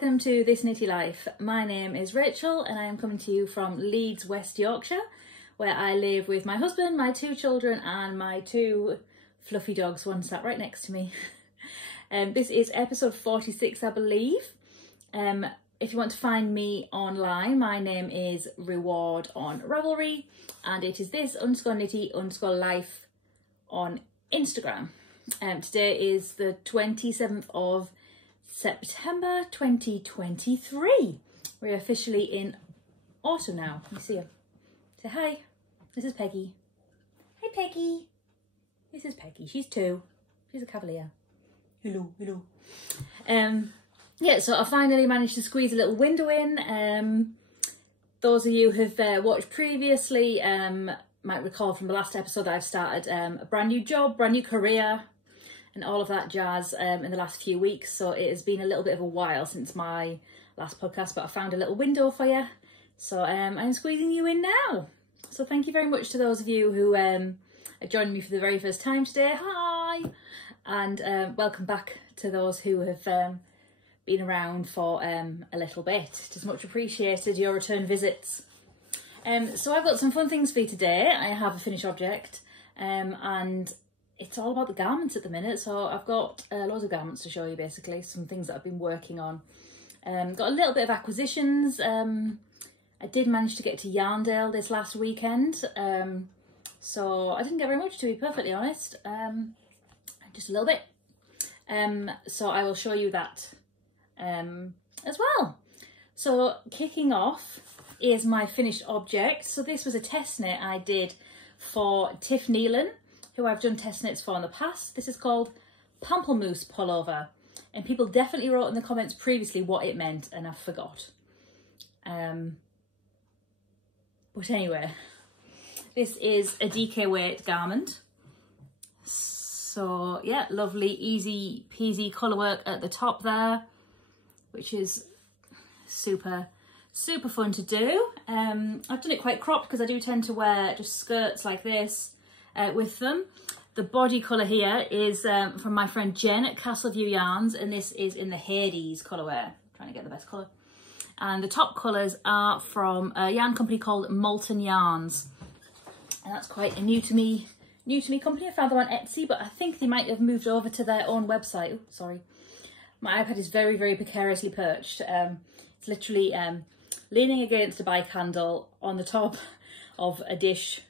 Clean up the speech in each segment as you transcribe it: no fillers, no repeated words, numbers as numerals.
welcome to This Knitty Life. My name is Rachel and I am coming to you from Leeds, West Yorkshire, where I live with my husband, my 2 children and my 2 fluffy dogs, one sat right next to me. This is episode 46, I believe. If you want to find me online, my name is Reward on Ravelry and it is this_knitty_life on Instagram. Today is the 27th of September 2023. We're officially in autumn now. Let me see her. Say hi. This is Peggy. Hi Peggy. This is Peggy. She's 2. She's a cavalier. Hello, hello. Yeah, so I finally managed to squeeze a little window in. Those of you who've watched previously might recall from the last episode that I've started a brand new job, brand new career, and all of that jazz in the last few weeks. So it has been a little bit of a while since my last podcast, but I found a little window for you. So I'm squeezing you in now. So thank you very much to those of you who are joining me for the very first time today. Hi! And welcome back to those who have been around for a little bit. It is much appreciated, your return visits. So I've got some fun things for you today. I have a finished object and it's all about the garments at the minute. So I've got loads of garments to show you, basically, some things that I've been working on. Got a little bit of acquisitions. I did manage to get to Yarndale this last weekend. So I didn't get very much, to be perfectly honest. Just a little bit. So I will show you that as well. So kicking off is my finished object. So this was a test knit I did for Tiff Nealon, who I've done test knits for in the past. This is called Pamplemousse pullover, and people definitely wrote in the comments previously what it meant and I forgot. But anyway, this is a DK weight garment. So yeah, lovely easy peasy colour work at the top there, which is super fun to do. I've done it quite cropped because I do tend to wear just skirts like this with them. The body colour here is from my friend Jen at Castleview Yarns, and this is in the Hades colourware. Trying to get the best colour. And the top colours are from a yarn company called Molten Yarns, and that's quite a new to me company. I found them on Etsy, but I think they might have moved over to their own website. Oh, sorry. My iPad is very precariously perched. It's literally leaning against a bike handle on the top of a dish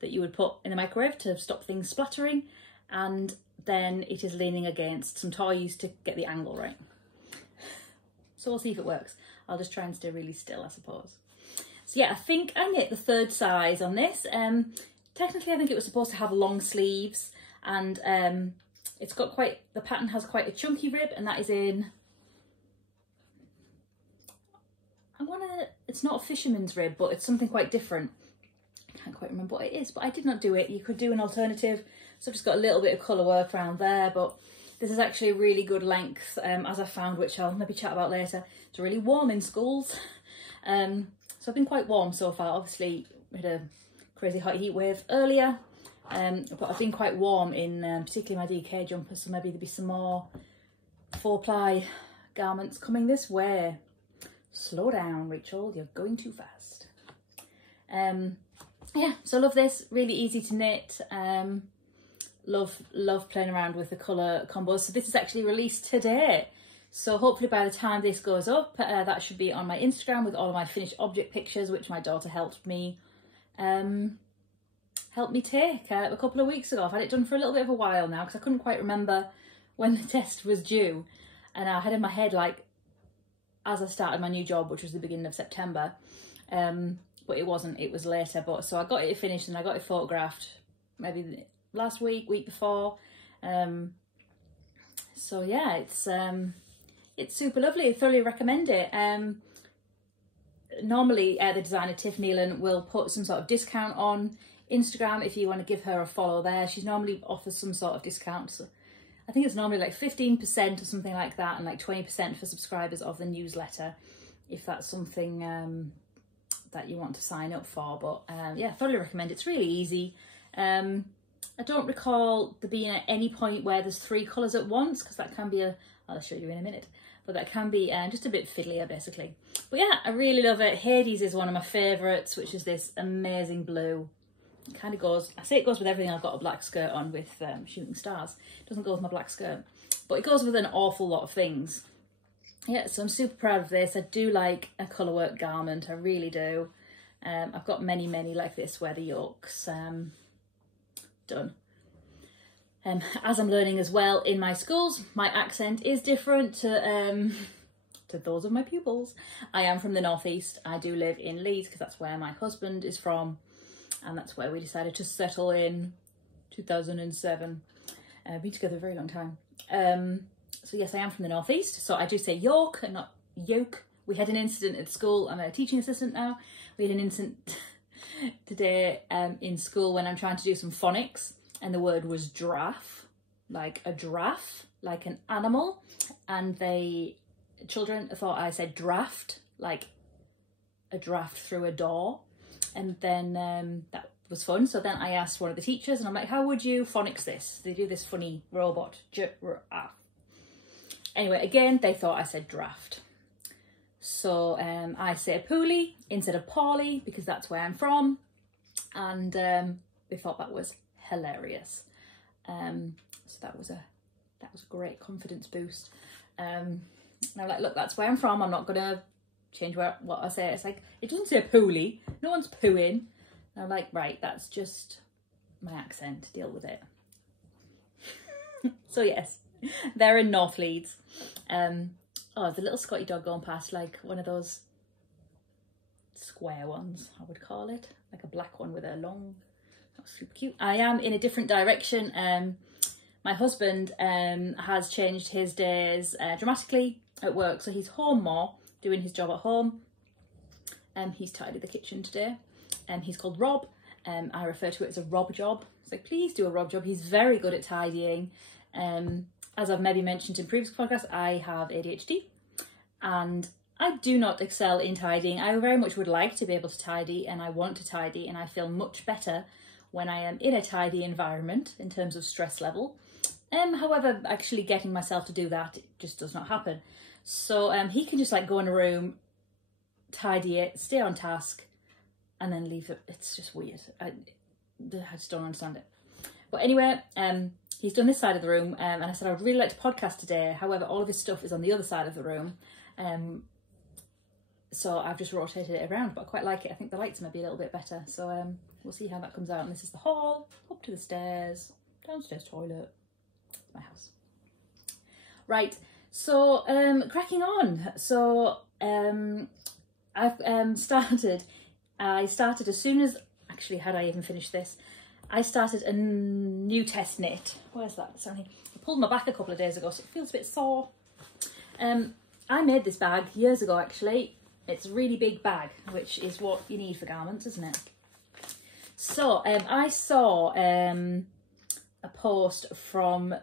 that you would put in the microwave to stop things splattering, and then it is leaning against some toys to get the angle right. So we'll see if it works. I'll just try and stay really still, I suppose. So yeah, I think I knit the 3rd size on this. Technically I think it was supposed to have long sleeves, and it's got the pattern has quite a chunky rib, and that is in, it's not a fisherman's rib, but it's something quite different. I can't quite remember what it is, but I did not do it. You could do an alternative. So I've just got a little bit of colour work around there, but this is actually a really good length, as I found, which I'll maybe chat about later. It's really warm in schools. So I've been quite warm so far. Obviously, we had a crazy hot heat wave earlier, but I've been quite warm in particularly my DK jumpers, so maybe there'll be some more 4-ply garments coming this way. Slow down, Rachel, you're going too fast. Yeah, so I love this, really easy to knit. Love playing around with the colour combos. So this is actually released today. So hopefully by the time this goes up, that should be on my Instagram with all of my finished object pictures, which my daughter helped me take a couple of weeks ago. I've had it done for a little bit of a while now because I couldn't quite remember when the test was due. And I had in my head, like, as I started my new job, which was the beginning of September, but it wasn't, it was later. But so I got it finished and I got it photographed maybe last week before. So yeah, it's super lovely. I thoroughly recommend it. Normally the designer Tiff Nealon will put some sort of discount on Instagram if you want to give her a follow there. She normally offers some sort of discount. So I think it's normally like 15% or something like that, and like 20% for subscribers of the newsletter, if that's something that you want to sign up for. But yeah, thoroughly recommend it. It's really easy. I don't recall there being at any point where there's 3 colours at once, because that can be I'll show you in a minute, but that can be just a bit fiddlier basically. But yeah, I really love it. Hades is one of my favourites, which is this amazing blue. It kind of goes, I say it goes with everything. I've got a black skirt on with shooting stars. It doesn't go with my black skirt, but it goes with an awful lot of things. Yeah, so I'm super proud of this. I do like a colourwork garment, I really do. I've got many like this where the yoke's done. As I'm learning as well in my schools, my accent is different to those of my pupils. I am from the northeast. I do live in Leeds because that's where my husband is from, and that's where we decided to settle in 2007. We've been together a very long time. So yes, I am from the northeast, so I do say York and not yoke. We had an incident at school. I'm a teaching assistant now. We had an incident today in school when I'm trying to do some phonics, and the word was giraffe, like a giraffe, like an animal, and children thought I said draft, like a draft through a door, and then that was fun. So then I asked one of the teachers, and I'm like, how would you phonics this? They do this funny robot giraffe. Anyway, again, they thought I said draft. So I say Pooley instead of Paulie because that's where I'm from, and they thought that was hilarious. So that was a great confidence boost. And I'm like, look, that's where I'm from. I'm not gonna change what I say. It's like, it doesn't say Pooley. No one's pooing. And I'm like, right, that's just my accent. Deal with it. So yes, they're in North Leeds. Oh, the little Scotty dog going past, like one of those square ones, I would call it, like a black one with a long, that's super cute. I am in a different direction. My husband has changed his days dramatically at work, so he's home more, doing his job at home. He's tidied the kitchen today. He's called Rob. I refer to it as a Rob job. It's like, please do a Rob job. He's very good at tidying. As I've maybe mentioned in previous podcasts, I have ADHD and I do not excel in tidying. I very much would like to be able to tidy, and I want to tidy, and I feel much better when I am in a tidy environment in terms of stress level. However, actually getting myself to do that just does not happen. So he can just like go in a room, tidy it, stay on task, and then leave it. It's just weird. I just don't understand it. But anyway, he's done this side of the room, and I said I would really like to podcast today. However, all of his stuff is on the other side of the room. So I've just rotated it around, but I quite like it. I think the lights might be a little bit better. So we'll see how that comes out. And this is the hall, up to the stairs, downstairs toilet. It's my house. Right, so cracking on. So I started as soon as, actually, had I even finished this, I started a new test knit. Where's that? Sorry, I pulled my back a couple of days ago, so it feels a bit sore. I made this bag years ago, actually. It's a really big bag, which is what you need for garments, isn't it? So I saw a post from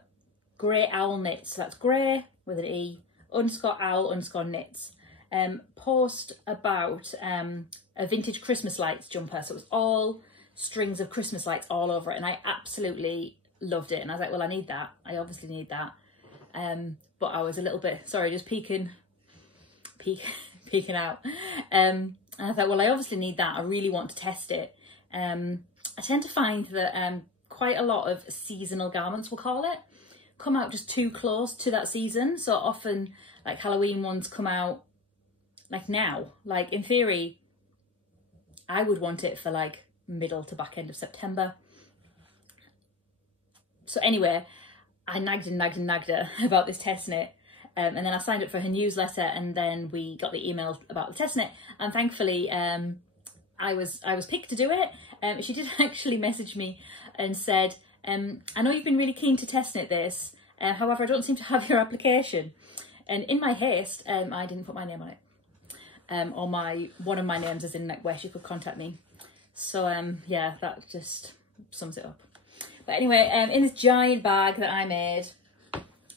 Grey Owl Knits. So that's Grey with an E, _owl_knits. Post about a vintage Christmas lights jumper. So it was all strings of Christmas lights all over it, and I absolutely loved it. And I was like, well, I need that. I obviously need that. But I was a little bit, sorry, just peeking out. And I thought, well, I obviously need that. I really want to test it. I tend to find that quite a lot of seasonal garments, we'll call it, come out just too close to that season. So often, like Halloween ones come out like now. Like in theory, I would want it for like middle to back end of September. So anyway, I nagged her about this test knit, and then I signed up for her newsletter, and then we got the email about the test knit, and thankfully I was picked to do it. She did actually message me and said, I know you've been really keen to test knit this, however I don't seem to have your application. And in my haste, I didn't put my name on it, or one of my names as in like where she could contact me. So yeah, that just sums it up. But anyway, in this giant bag that I made,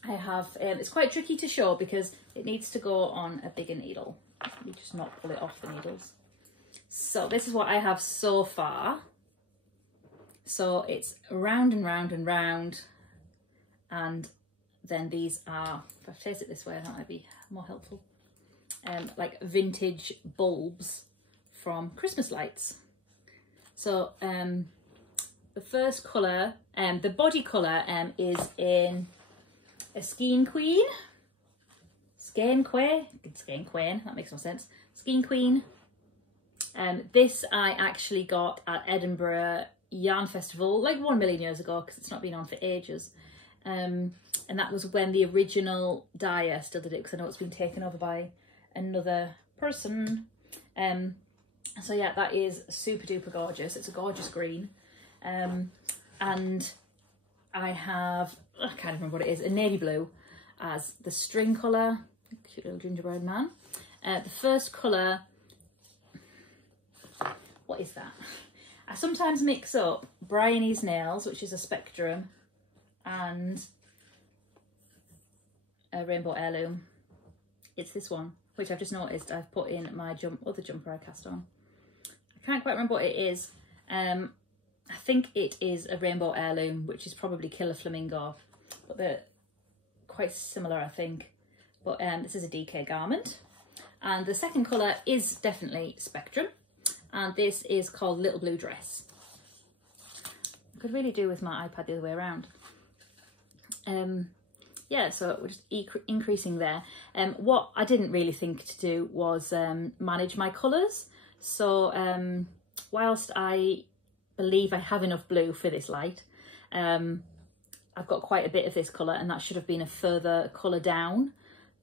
I have, it's quite tricky to show because it needs to go on a bigger needle. You just not pull it off the needles. So this is what I have so far. So it's round and round and round. And then these are, if I place it this way, that might be more helpful. Like vintage bulbs from Christmas lights. So the first colour, the body colour is in a Skeen Queen. That makes no sense. Skeen Queen. This I actually got at Edinburgh Yarn Festival like 1,000,000 years ago, because it's not been on for ages. And that was when the original dyer still did it, because I know it's been taken over by another person. So yeah, that is super duper gorgeous. It's a gorgeous green. And I have, I can't remember what it is, a navy blue as the string colour. Cute little gingerbread man. The first colour, what is that? I sometimes mix up Bryony's Nails, which is a Spectrum, and a Rainbow Heirloom. It's this one, which I've just noticed I've put in my other jumper I cast on. I can't quite remember what it is. I think it is a Rainbow Heirloom, which is probably Killer Flamingo, but they're quite similar, I think. But this is a DK garment. And the second colour is definitely Spectrum, and this is called Little Blue Dress. I could really do with my iPad the other way around. Yeah, so we're just increasing there. What I didn't really think to do was manage my colours. So whilst I believe I have enough blue for this light, I've got quite a bit of this colour, and that should have been a further colour down,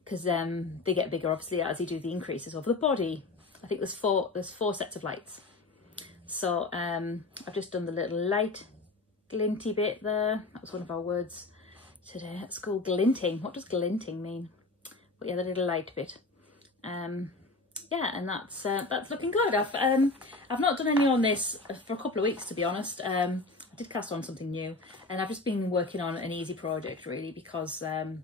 because they get bigger obviously as you do the increases over the body. I think there's four sets of lights. So I've just done the little light glinty bit there. That was one of our words today at school, glinting. What does glinting mean? But yeah, the little light bit. Yeah, and that's looking good. I've not done any on this for a couple of weeks, to be honest. I did cast on something new, and I've just been working on an easy project really, because I've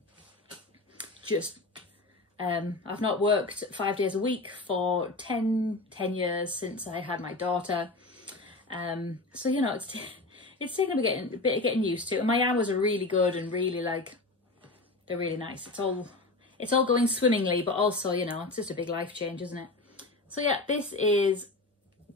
not worked 5 days a week for 10 years since I had my daughter. So, you know, it's taken a bit of getting used to. And my hours are really good, and really, like, they're really nice. It's all going swimmingly, but also, you know, it's just a big life change, isn't it? So yeah, this is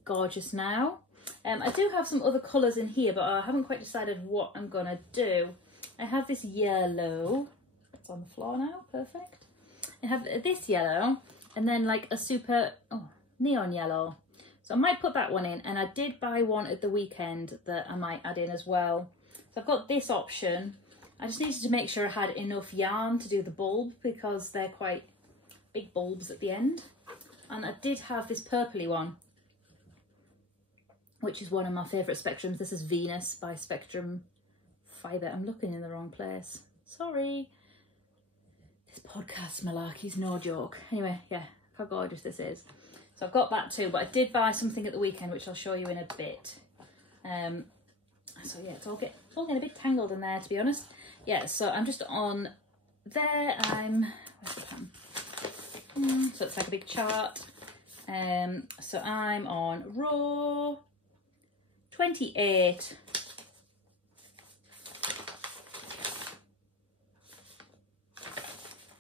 gorgeous now. I do have some other colours in here, but I haven't quite decided what I'm gonna do. I have this yellow. It's on the floor now, perfect. I have this yellow, and then like a super neon yellow. So I might put that one in, and I did buy one at the weekend that I might add in as well. So I've got this option. I just needed to make sure I had enough yarn to do the bulb, because they're quite big bulbs at the end. And I did have this purpley one, which is one of my favourite Spectrums. This is Venus by Spectrum Fibre. I'm looking in the wrong place. Sorry. This podcast malarkey's no joke. Anyway, yeah, how gorgeous this is. So I've got that too, but I did buy something at the weekend, which I'll show you in a bit. So yeah, it's all getting a bit tangled in there, to be honest. Yeah, so I'm just on there. Where's the pen? So it's like a big chart. So I'm on row 28.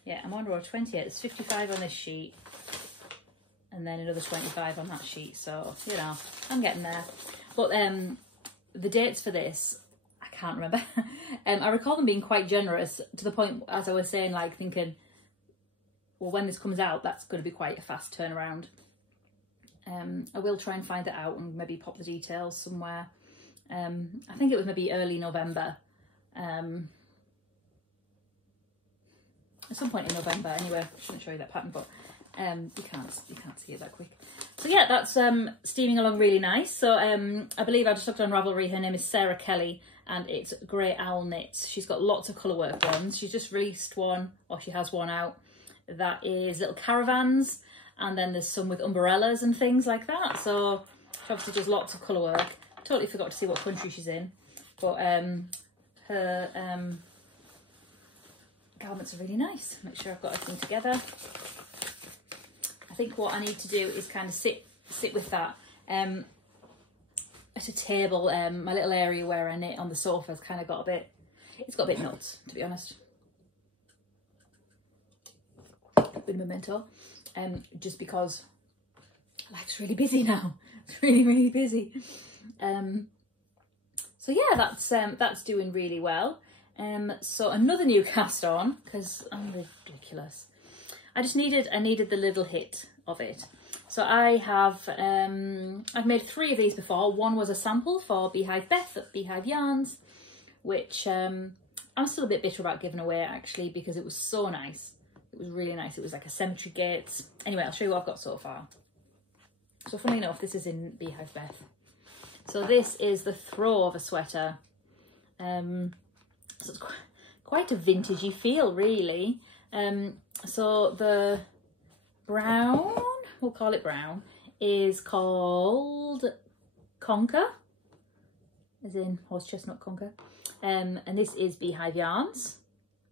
Yeah, I'm on row 28. There's 55 on this sheet, and then another 25 on that sheet. So, you know, I'm getting there. But the dates for this, I can't remember. I recall them being quite generous, to the point, as I was saying, like thinking, well, when this comes out, that's going to be quite a fast turnaround. I will try and find it out and maybe pop the details somewhere. I think it was maybe early November. At some point in November, anyway. I shouldn't show you that pattern, but you can't see it that quick. So yeah, that's steaming along really nice. So I believe I just looked on Ravelry. Her name is Sarah Kelly, and it's Grey Owl Knits. She's got lots of colourwork ones. She's just released one, or she has one out, that is little caravans, and then there's some with umbrellas and things like that. So she obviously does lots of colourwork. Totally forgot to see what country she's in, but her garments are really nice. Make sure I've got everything together. I think what I need to do is kind of sit with that at a table. My little area where I knit on the sofa has kind of got a bit, it's got a bit nuts, to be honest. bit of memento, just because life's really busy now. It's really, really busy. So yeah, that's doing really well. So another new cast on, because I'm ridiculous. I needed the little hit of it. So I have, I've made 3 of these before. One was a sample for Beehive Beth at Beehive Yarns, which I'm still a bit bitter about giving away actually, because it was so nice. It was really nice. It was like a cemetery gates. Anyway, I'll show you what I've got so far. So funnily enough, this is in Beehive Beth. So this is the throw of a sweater. So it's quite a vintagey feel, really. So the brown, we'll call it brown, is called Conker, as in horse chestnut conker. And this is Beehive Yarns.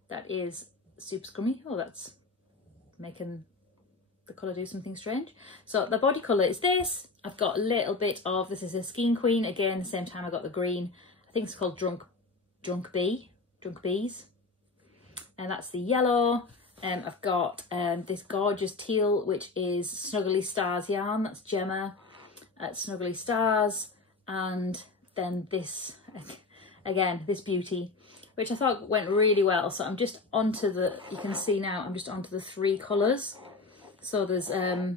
That is super scrummy. Oh, that's making the colour do something strange. So the body colour is this. I've got a little bit of, this is a Skein Queen. Again, the same time I got the green. I think it's called Drunk Bees. And that's the yellow. I've got this gorgeous teal, which is Snuggly Stars yarn. That's Gemma at Snuggly Stars. And then this, again, this beauty, which I thought went really well. So I'm just onto the, you can see now, I'm just onto the 3 colours. So there's, I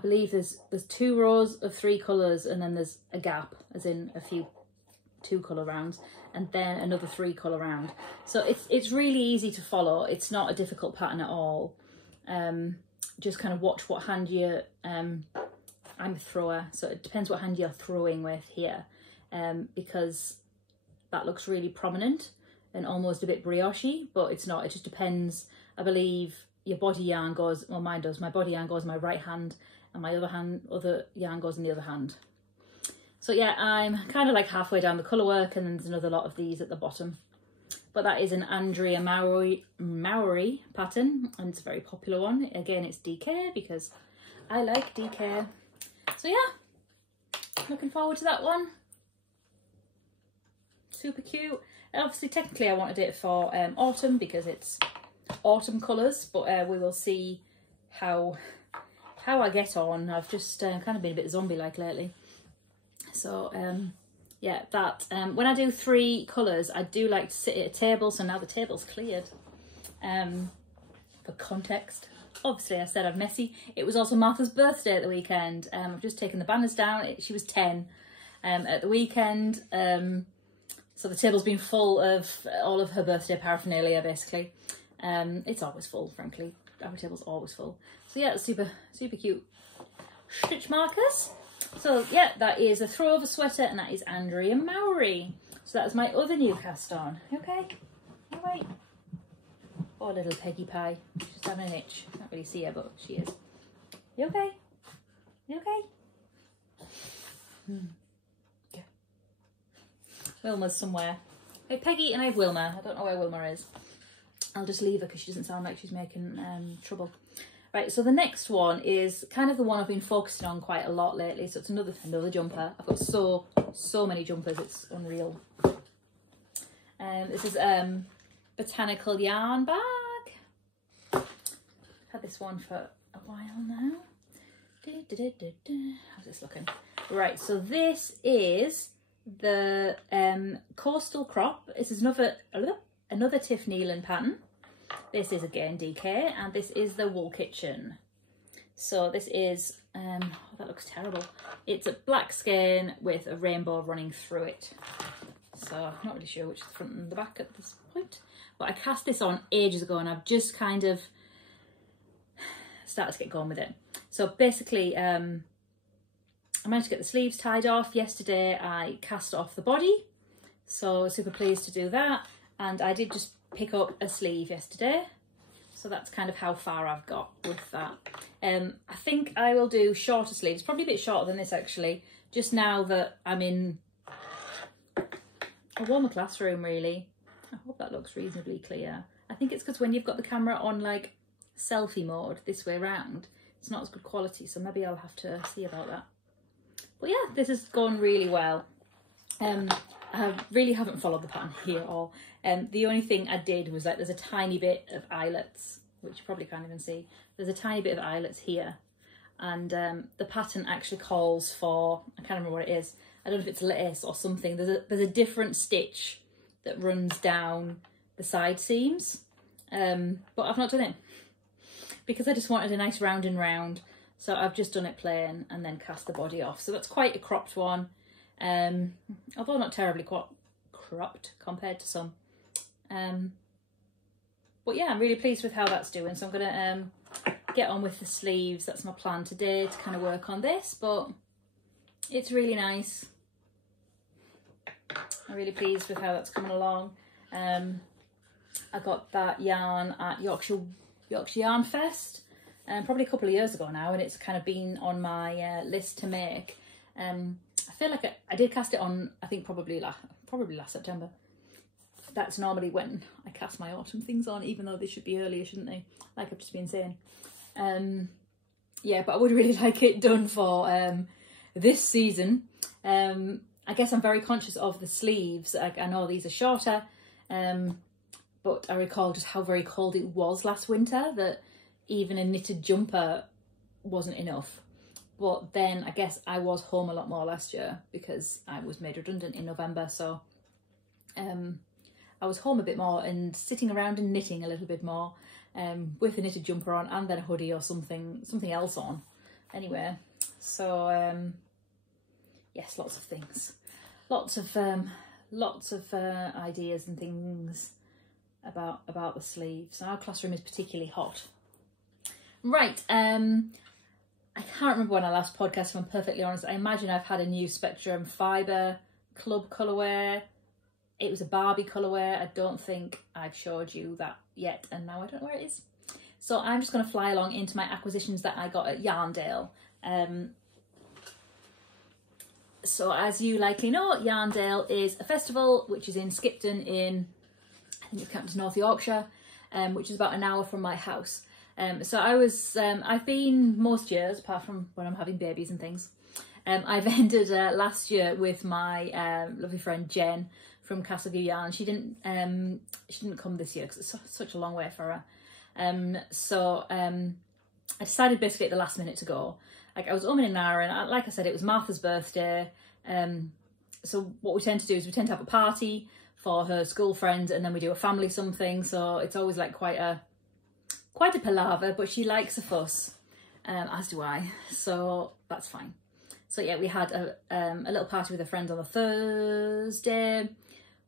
believe there's 2 rows of 3 colours, and then there's a gap, as in a few 2 colour rounds, and then another 3 colour round. So it's really easy to follow. It's not a difficult pattern at all. Just kind of watch what hand you're, I'm a thrower, so it depends what hand you're throwing with here, because that looks really prominent and almost a bit brioche, but it's not. It just depends. I believe your body yarn goes, well, mine does. My body yarn goes in my right hand, and my other yarn goes in the other hand. So yeah, I'm kind of like halfway down the colour work, and then there's another lot of these at the bottom. But that is an Andrea Maori pattern, and it's a very popular one. Again, it's DK because I like DK. So yeah, looking forward to that one. Super cute. And obviously, technically, I wanted it for autumn because it's autumn colours, but we will see how I get on. I've just kind of been a bit zombie-like lately. So yeah, that when I do 3 colours, I do like to sit at a table. So now the table's cleared. For context, obviously I said I'm messy. It was also Martha's birthday at the weekend. I've just taken the banners down. She was 10 at the weekend. So the table's been full of all of her birthday paraphernalia, basically. It's always full, frankly. Our table's always full. So yeah, super cute stitch markers. So yeah, that is a throw of a sweater, and that is Andrea Maori. So that's my other new cast on. Okay, all right. Poor little Peggy Pie. She's having an itch. Can't really see her, but she is. You okay? You okay? Yeah. Wilma's somewhere. Hey Peggy, and I have Wilma. I don't know where Wilma is. I'll just leave her because she doesn't sound like she's making trouble. Right, so the next one is kind of the one I've been focusing on quite a lot lately. So it's another jumper. I've got so many jumpers, it's unreal. This is botanical yarn bag. I've had this one for a while now. How's this looking? Right, so this is the coastal crop. This is another Tiff Nealon pattern. This is again DK, and this is the Wool Kitchen. So this is, oh, that looks terrible. It's a black skein with a rainbow running through it. So I'm not really sure which is the front and the back at this point. But I cast this on ages ago, and I've just kind of started to get going with it. So basically, I managed to get the sleeves tied off. Yesterday I cast off the body, so super pleased to do that. And I did just pick up a sleeve yesterday, so that's kind of how far I've got with that. I think I will do shorter sleeves, probably a bit shorter than this actually, just now that I'm in a warmer classroom really. I hope that looks reasonably clear. I think it's because when you've got the camera on like selfie mode this way around, it's not as good quality, so maybe I'll have to see about that. But yeah, this has gone really well. I really haven't followed the pattern here at all. The only thing I did was like there's a tiny bit of eyelets which you probably can't even see. There's a tiny bit of eyelets here, and the pattern actually calls for, I can't remember what it is, I don't know if it's lace or something. There's a different stitch that runs down the side seams, but I've not done it because I just wanted a nice round and round. So I've just done it plain and then cast the body off. So that's quite a cropped one, although not terribly cropped compared to some. But yeah, I'm really pleased with how that's doing. So I'm going to get on with the sleeves. That's my plan today, to kind of work on this, but it's really nice. I'm really pleased with how that's coming along. I got that yarn at Yorkshire Yarn Fest, probably a couple of years ago now, and it's kind of been on my list to make. I feel like I did cast it on, I think probably last September. That's normally when I cast my autumn things on, even though they should be earlier, shouldn't they? Like I've just been saying. Yeah, but I would really like it done for this season. I guess I'm very conscious of the sleeves. I know these are shorter, but I recall just how very cold it was last winter, that even a knitted jumper wasn't enough. But then I guess I was home a lot more last year because I was made redundant in November, so I was home a bit more and sitting around and knitting a little bit more, with a knitted jumper on and then a hoodie or something else on. Anyway, so yes, lots of things, lots of ideas and things about the sleeves. Our classroom is particularly hot. Right, I can't remember when I last podcast, if I'm perfectly honest. I imagine I've had a new Spectrum Fibre Club colourway. It was a Barbie colourway. I don't think I've showed you that yet, and now I don't know where it is. So I'm just going to fly along into my acquisitions that I got at Yarndale. So as you likely know, Yarndale is a festival which is in Skipton in, I think it's counted North Yorkshire, which is about an hour from my house. So I've been most years, apart from when I'm having babies and things. I've ended last year with my lovely friend Jen from Castleview Yarn. She didn't come this year because it's such a long way for her. So I decided basically at the last minute to go. Like, I was umming and ahhing, and like I said, it was Martha's birthday. So what we tend to do is we tend to have a party for her school friends, and then we do a family something. So it's always like quite a palaver, but she likes a fuss, as do I. So that's fine. So yeah, we had a little party with her friends on the Thursday.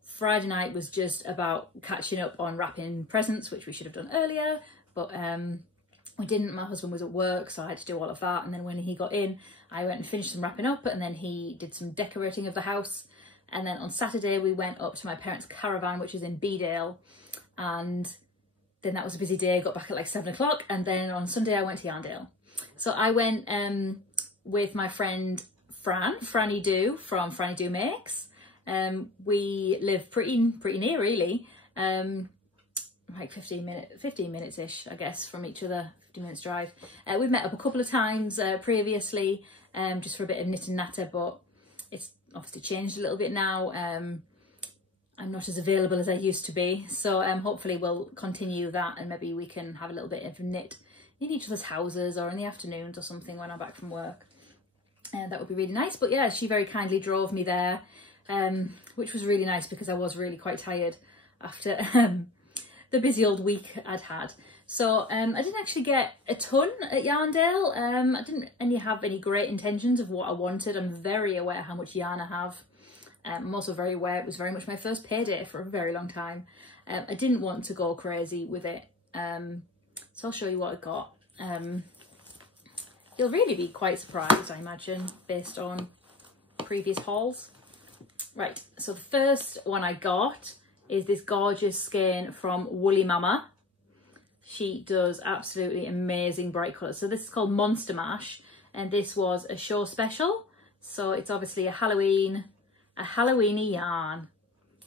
Friday night was just about catching up on wrapping presents, which we should have done earlier, but we didn't. My husband was at work, so I had to do all of that. And then when he got in, I went and finished some wrapping up, and then he did some decorating of the house. And then on Saturday, we went up to my parents' caravan, which is in Beedale. And then that was a busy day. I got back at like 7 o'clock. And then on Sunday, I went to Yarndale. So I went with my friend Franny Do from Franny Do Makes. We live pretty near, really. Like 15 minutes-ish, I guess, from each other, 15 minutes drive. We've met up a couple of times previously, just for a bit of knit and natter, but it's obviously changed a little bit now. I'm not as available as I used to be, so hopefully we'll continue that, and maybe we can have a little bit of knit in each other's houses or in the afternoons or something when I'm back from work. That would be really nice. But yeah, she very kindly drove me there, which was really nice because I was really quite tired after the busy old week I'd had. So I didn't actually get a ton at Yarndale. I didn't have any great intentions of what I wanted. I'm very aware how much yarn I have. I'm also very aware it was very much my first payday for a very long time. I didn't want to go crazy with it. So I'll show you what I got. You'll really be quite surprised, I imagine, based on previous hauls. Right, so the first one I got is this gorgeous skein from Woolly Mama. She does absolutely amazing bright colours. So this is called Monster Mash, and this was a show special. So it's obviously a Halloweeny yarn.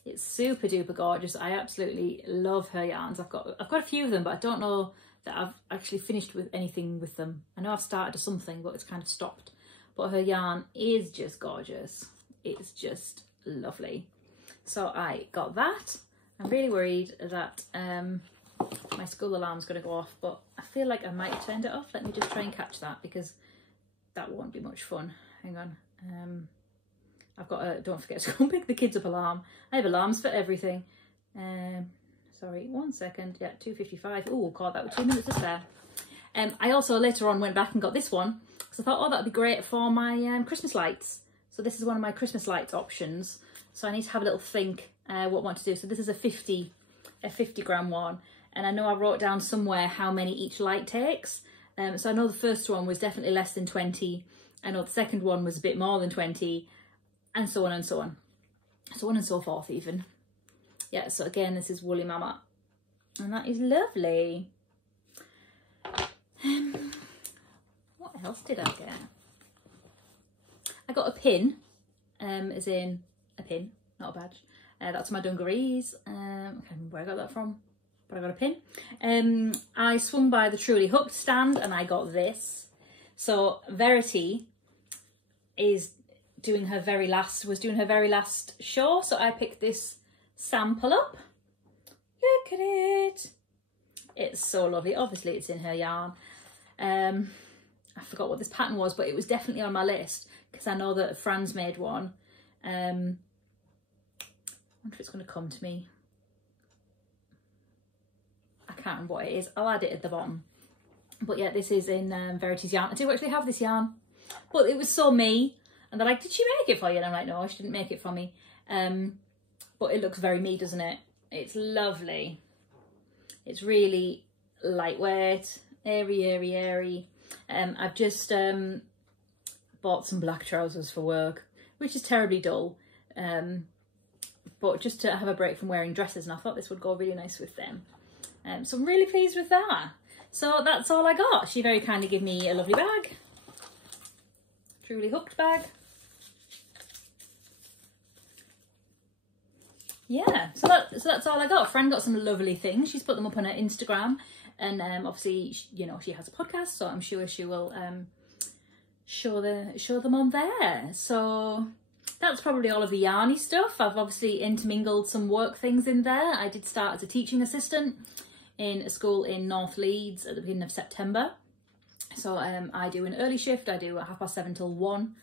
It's super duper gorgeous. I absolutely love her yarns. I've got a few of them, but I don't know that I've actually finished with anything with them. I know I've started something, but it's kind of stopped. But her yarn is just gorgeous. It's just lovely. So I got that. I'm really worried that my school alarm's going to go off, but I feel like I might have turned it off. Let me just try and catch that, because that won't be much fun. Hang on. I've got to, don't forget to go and pick the kids up alarm. I have alarms for everything. Sorry, 1 second. Yeah, 2:55. Oh God, that was 2 minutes to spare. I also later on went back and got this one, because I thought, oh, that'd be great for my Christmas lights. So this is one of my Christmas lights options. So I need to have a little think what I want to do. So this is a 50 gram one. And I know I wrote down somewhere how many each light takes. So I know the first one was definitely less than 20. I know the second one was a bit more than 20, and so on and so on. So on and so forth even. Yeah, so again, this is Woolly Mama. And that is lovely. What else did I get? I got a pin, as in a pin, not a badge. That's my dungarees. I can't remember where I got that from, but I got a pin. I swung by the Truly Hooked stand and I got this. So Verity is doing her very last show, so I picked this sample up. Look at it. It's so lovely. Obviously it's in her yarn. I forgot what this pattern was, but it was definitely on my list because I know that Fran's made one. I wonder if it's going to come to me. I can't remember what it is. I'll add it at the bottom. But yeah, this is in Verity's yarn. I do actually have this yarn, but it was so me. And they're like, did she make it for you? And I'm like, no, she didn't make it for me. But it looks very me, doesn't it? It's lovely. It's really lightweight, airy, airy, airy. I've just bought some black trousers for work, which is terribly dull. But just to have a break from wearing dresses, and I thought this would go really nice with them. So I'm really pleased with that. So that's all I got. She very kindly gave me a lovely bag. Truly Hooked bag. Yeah, so that's all I got. Fran got some lovely things. She's put them up on her Instagram, and obviously, you know, she has a podcast, so I'm sure she will show them on there. So that's probably all of the yarny stuff. I've obviously intermingled some work things in there. I did start as a teaching assistant in a school in North Leeds at the beginning of September. So I do an early shift. I do a 7:30 till 1,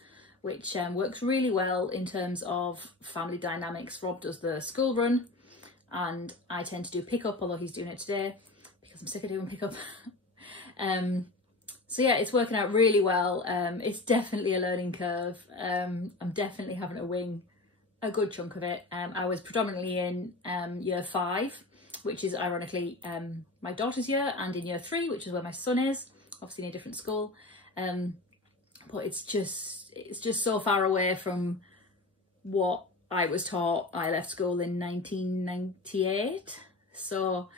which works really well in terms of family dynamics. Rob does the school run and I tend to do pickup, although he's doing it today because I'm sick of doing pickup. So yeah, it's working out really well. It's definitely a learning curve. I'm definitely having to wing a good chunk of it. I was predominantly in year 5, which is ironically my daughter's year, and in year 3, which is where my son is, obviously in a different school. But it's just so far away from what I was taught. I left school in 1998, so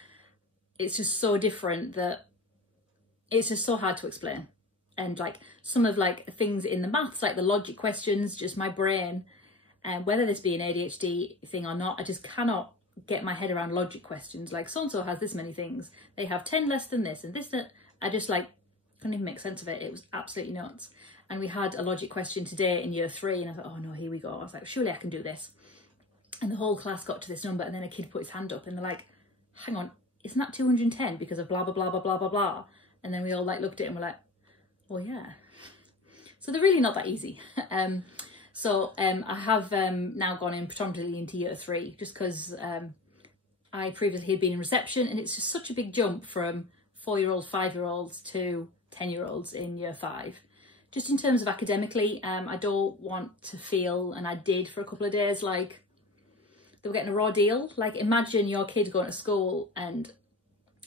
it's just so different that it's just so hard to explain. And like some of like things in the maths, like the logic questions, just my brain, and whether this be an ADHD thing or not, I just cannot get my head around logic questions. Like so-and-so has this many things, they have 10 less than this and this, that. I just like couldn't even make sense of it. It was absolutely nuts. And we had a logic question today in year 3 and I thought, oh no, here we go. I was like, surely I can do this. And the whole class got to this number and then a kid put his hand up and they're like, hang on, isn't that 210 because of blah, blah, blah, blah, blah, blah, blah. And then we all like looked at it and we're like, oh yeah. So they're really not that easy. I have now gone in predominantly into year 3 just because I previously had been in reception, and it's just such a big jump from 4-year-olds, 5-year-olds to 10-year-olds in year 5. Just in terms of academically, I don't want to feel, and I did for a couple of days, like they were getting a raw deal. Like imagine your kid going to school and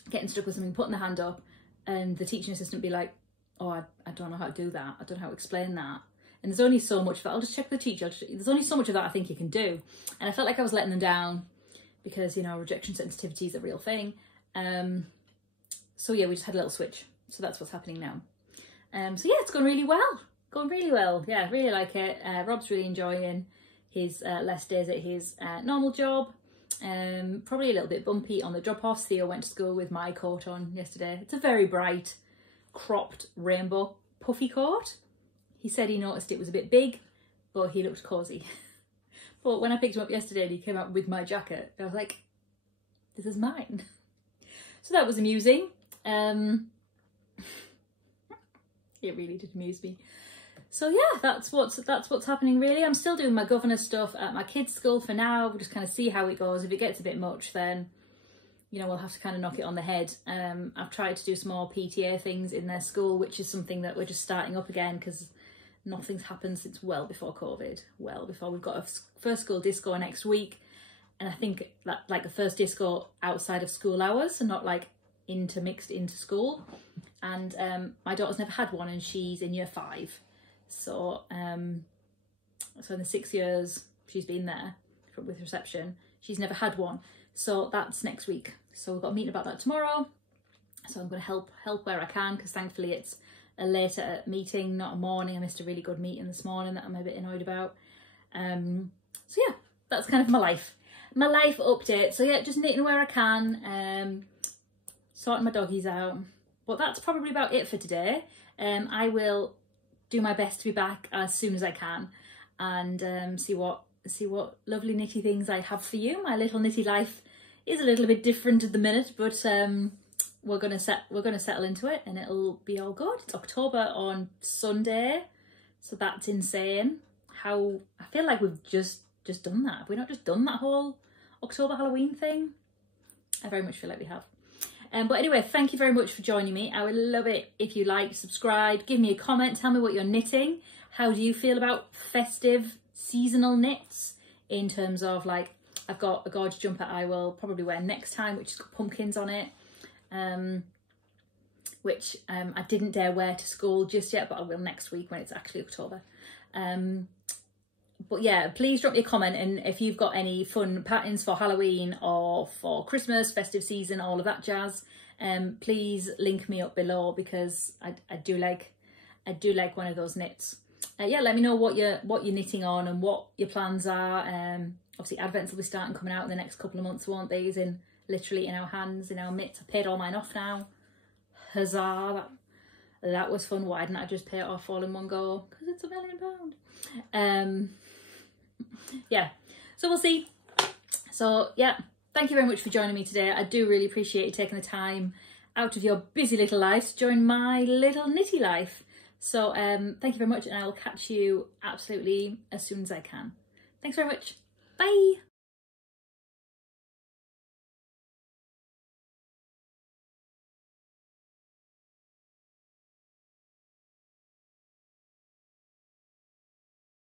getting stuck with something, putting their hand up, and the teaching assistant be like, oh, I don't know how to do that. I don't know how to explain that. And there's only so much of that. I'll just check with the teacher. There's only so much of that I think you can do. And I felt like I was letting them down because, you know, rejection sensitivity is a real thing. So yeah, we just had a little switch. So that's what's happening now. So yeah, it's going really well. Going really well. Yeah, I really like it. Rob's really enjoying his less days at his normal job. Probably a little bit bumpy on the drop-offs. Theo went to school with my coat on yesterday. It's a very bright, cropped rainbow puffy coat. He said he noticed it was a bit big, but he looked cosy. But when I picked him up yesterday and he came out with my jacket, I was like, this is mine. So that was amusing. It really did amuse me. So yeah, that's what's happening really. I'm still doing my governor stuff at my kids' school for now. We'll just kind of see how it goes. If it gets a bit much, then, you know, we'll have to kind of knock it on the head. I've tried to do some more PTA things in their school, which is something that we're just starting up again because nothing's happened since well before COVID. Well before. We've got a first school disco next week, and I think that like the first disco outside of school hours and not like intermixed into school. And my daughter's never had one, and she's in year 5. So so in the 6 years she's been there with reception, she's never had one. So that's next week. So we've got a meeting about that tomorrow. So I'm going to help where I can, because thankfully it's a later meeting, not a morning. I missed a really good meeting this morning that I'm a bit annoyed about. So yeah, that's kind of my life update. So yeah, just knitting where I can, sorting my doggies out. But that's probably about it for today. I will do my best to be back as soon as I can, and see what lovely knitty things I have for you. My little knitty life is a little bit different at the minute, but we're gonna settle into it, and it'll be all good. It's October on Sunday, so that's insane. How I feel like we've just done that. Have we not just done that whole October Halloween thing? I very much feel like we have. But anyway, thank you very much for joining me. I would love it if you like, subscribe, give me a comment, tell me what you're knitting. How do you feel about festive seasonal knits, in terms of, like, I've got a gorgeous jumper I will probably wear next time, which has got pumpkins on it, which I didn't dare wear to school just yet, but I will next week when it's actually October. But yeah, please drop me a comment, and if you've got any fun patterns for Halloween or for Christmas, festive season, all of that jazz, please link me up below, because I do like one of those knits. Yeah, let me know what you're knitting on and what your plans are. Obviously Advents will be starting coming out in the next couple of months, won't they? Literally in our hands, in our mitts. I paid all mine off now. Huzzah! That was fun. Why didn't I just pay it off all in one go? Because it's £1 million. Yeah, so we'll see. So yeah, thank you very much for joining me today. I do really appreciate you taking the time out of your busy little life to join my little knitty life. So thank you very much, and I will catch you absolutely as soon as I can. Thanks very much. Bye.